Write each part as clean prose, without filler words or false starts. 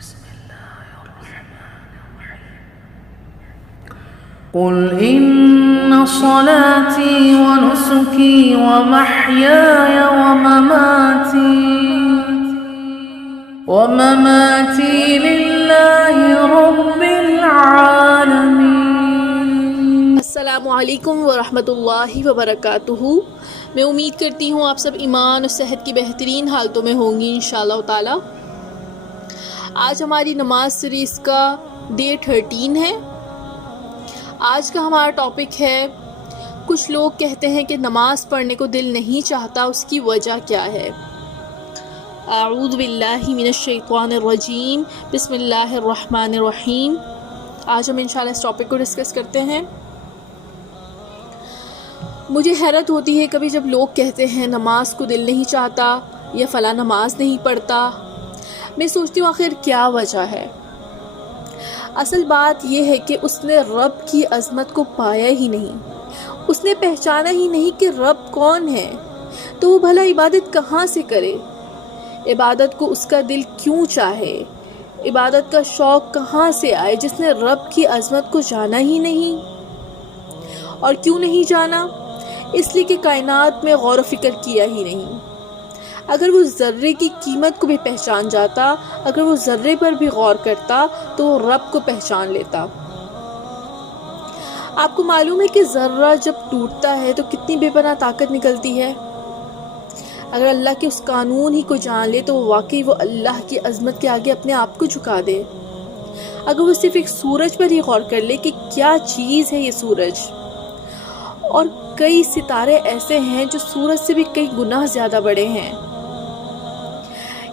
بسم الله الرحمن الرحيم قل إن صلاتي ونسكي ومحياي ومماتي لله رب العالمين۔ السلام علیکم ورحمۃ اللہ وبرکاتہ۔ میں امید کرتی ہوں آپ سب ایمان اور صحت کی بہترین حالتوں میں ہوں گی انشاءاللہ تعالی۔ آج ہماری نماز سیریز کا ڈے 13 ہے۔ آج کا ہمارا ٹاپک ہے کچھ لوگ کہتے ہیں کہ نماز پڑھنے کو دل نہیں چاہتا، اس کی وجہ کیا ہے؟ اعوذ باللہ من الشیطان الرجیم، بسم اللہ الرحمن الرحیم۔ آج ہم انشاءاللہ اس ٹاپک کو ڈسکس کرتے ہیں۔ مجھے حیرت ہوتی ہے کبھی جب لوگ کہتے ہیں نماز کو دل نہیں چاہتا یا فلاں نماز نہیں پڑھتا۔ میں سوچتی ہوں آخر کیا وجہ ہے؟ اصل بات یہ ہے کہ اس نے رب کی عظمت کو پایا ہی نہیں، اس نے پہچانا ہی نہیں کہ رب کون ہے، تو وہ بھلا عبادت کہاں سے کرے؟ عبادت کو اس کا دل کیوں چاہے؟ عبادت کا شوق کہاں سے آئے جس نے رب کی عظمت کو جانا ہی نہیں؟ اور کیوں نہیں جانا؟ اس لیے کہ کائنات میں غور و فکر کیا ہی نہیں۔ اگر وہ ذرے کی قیمت کو بھی پہچان جاتا، اگر وہ ذرے پر بھی غور کرتا تو وہ رب کو پہچان لیتا۔ آپ کو معلوم ہے کہ ذرہ جب ٹوٹتا ہے تو کتنی بے پناہ طاقت نکلتی ہے۔ اگر اللہ کے اس قانون ہی کو جان لے تو واقعی وہ اللہ کی عظمت کے آگے اپنے آپ کو جھکا دے۔ اگر وہ صرف ایک سورج پر ہی غور کر لے کہ کیا چیز ہے یہ سورج، اور کئی ستارے ایسے ہیں جو سورج سے بھی کئی گنا زیادہ بڑے ہیں۔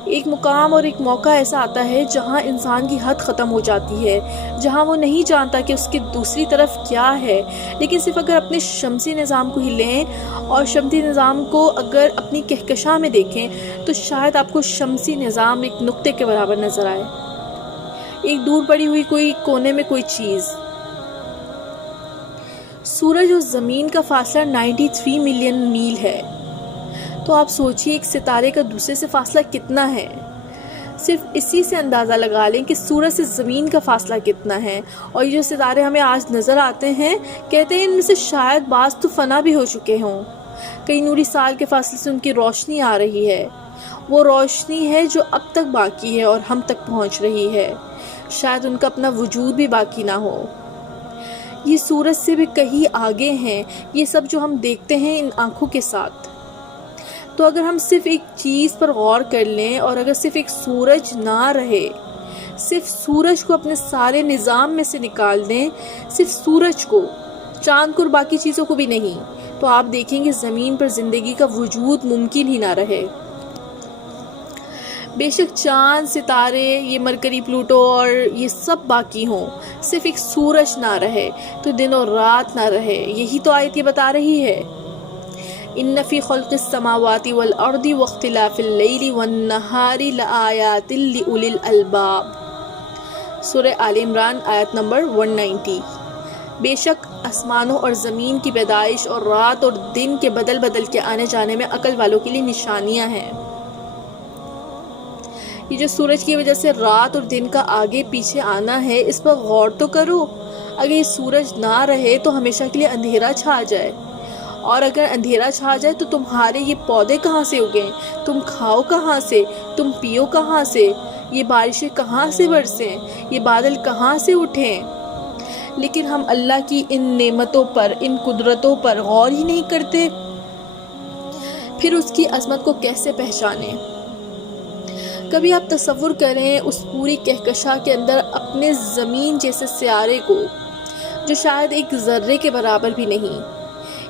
ایک مقام اور ایک موقع ایسا آتا ہے جہاں انسان کی حد ختم ہو جاتی ہے، جہاں وہ نہیں جانتا کہ اس کی دوسری طرف کیا ہے، لیکن صرف اگر اپنے شمسی نظام کو ہی لیں اور شمسی نظام کو اگر اپنی کہکشاں میں دیکھیں تو شاید آپ کو شمسی نظام ایک نقطے کے برابر نظر آئے، ایک دور پڑی ہوئی کوئی کونے میں کوئی چیز۔ سورج اور زمین کا فاصلہ 93 ملین میل ہے، تو آپ سوچئے ایک ستارے کا دوسرے سے فاصلہ کتنا ہے۔ صرف اسی سے اندازہ لگا لیں کہ سورج سے زمین کا فاصلہ کتنا ہے، اور یہ جو ستارے ہمیں آج نظر آتے ہیں، کہتے ہیں ان میں سے شاید بعض تو فنا بھی ہو چکے ہوں۔ کئی نوری سال کے فاصلے سے ان کی روشنی آ رہی ہے، وہ روشنی ہے جو اب تک باقی ہے اور ہم تک پہنچ رہی ہے، شاید ان کا اپنا وجود بھی باقی نہ ہو۔ یہ سورج سے بھی کہیں آگے ہیں یہ سب جو ہم دیکھتے ہیں ان آنکھوں کے ساتھ۔ تو اگر ہم صرف ایک چیز پر غور کر لیں اور اگر صرف ایک سورج نہ رہے، صرف سورج کو اپنے سارے نظام میں سے نکال دیں، صرف سورج کو، چاند کو اور باقی چیزوں کو بھی نہیں، تو آپ دیکھیں گے زمین پر زندگی کا وجود ممکن ہی نہ رہے۔ بے شک چاند، ستارے، یہ مرکری، پلوٹو اور یہ سب باقی ہوں، صرف ایک سورج نہ رہے تو دن اور رات نہ رہے۔ یہی تو آیت یہ بتا رہی ہے۔ ان فی خلق السماوات والارض واختلاف اللیل والنہار لآیات لأولی الالباب، سورہ آل عمران آیت نمبر 190۔ بے شک آسمانوں اور زمین کی پیدائش اور رات اور دن کے بدل بدل کے آنے جانے میں عقل والوں کے لیے نشانیاں ہیں۔ یہ جو سورج کی وجہ سے رات اور دن کا آگے پیچھے آنا ہے، اس پر غور تو کرو۔ اگر یہ سورج نہ رہے تو ہمیشہ کے لیے اندھیرا چھا جائے، اور اگر اندھیرا چھا جائے تو تمہارے یہ پودے کہاں سے اگیں، تم کھاؤ کہاں سے، تم پیو کہاں سے، یہ بارشیں کہاں سے برسیں، یہ بادل کہاں سے اٹھیں؟ لیکن ہم اللہ کی ان نعمتوں پر، ان قدرتوں پر غور ہی نہیں کرتے، پھر اس کی عظمت کو کیسے پہچانیں؟ کبھی آپ تصور کریں اس پوری کہکشاں کے اندر اپنے زمین جیسے سیارے کو، جو شاید ایک ذرے کے برابر بھی نہیں،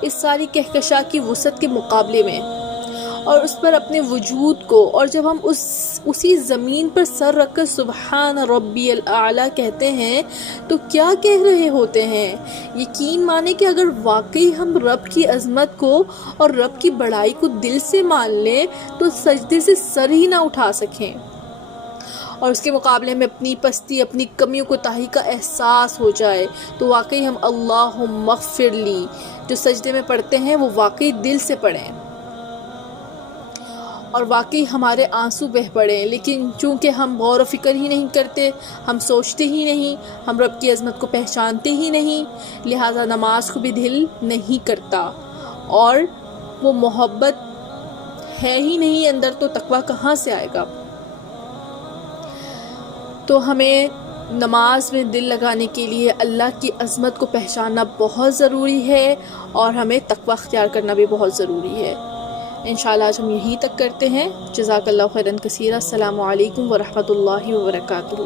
اس ساری کہکشاں کی وسعت کے مقابلے میں، اور اس پر اپنے وجود کو، اور جب ہم اسی زمین پر سر رکھ کر سبحان ربی الاعلیٰ کہتے ہیں تو کیا کہہ رہے ہوتے ہیں؟ یقین مانے کہ اگر واقعی ہم رب کی عظمت کو اور رب کی بڑائی کو دل سے مان لیں تو سجدے سے سر ہی نہ اٹھا سکیں، اور اس کے مقابلے میں اپنی پستی، اپنی کمیوں کو تاہی کا احساس ہو جائے تو واقعی ہم اللہم اغفر لی جو سجدے میں پڑھتے ہیں وہ واقعی دل سے پڑھیں۔ اور واقعی ہمارے آنسو بہہ پڑے، لیکن چونکہ ہم غور و فکر ہی نہیں کرتے، ہم سوچتے ہی نہیں، ہم رب کی عظمت کو پہچانتے ہی نہیں، لہٰذا نماز کو بھی دل نہیں کرتا، اور وہ محبت ہے ہی نہیں اندر، تو تقویٰ کہاں سے آئے گا؟ تو ہمیں نماز میں دل لگانے کے لیے اللہ کی عظمت کو پہچاننا بہت ضروری ہے، اور ہمیں تقویٰ اختیار کرنا بھی بہت ضروری ہے۔ انشاءاللہ آج ہم یہیں تک کرتے ہیں۔ جزاک اللہ خیراً کثیرا۔ السلام علیکم ورحمۃ اللہ وبرکاتہ۔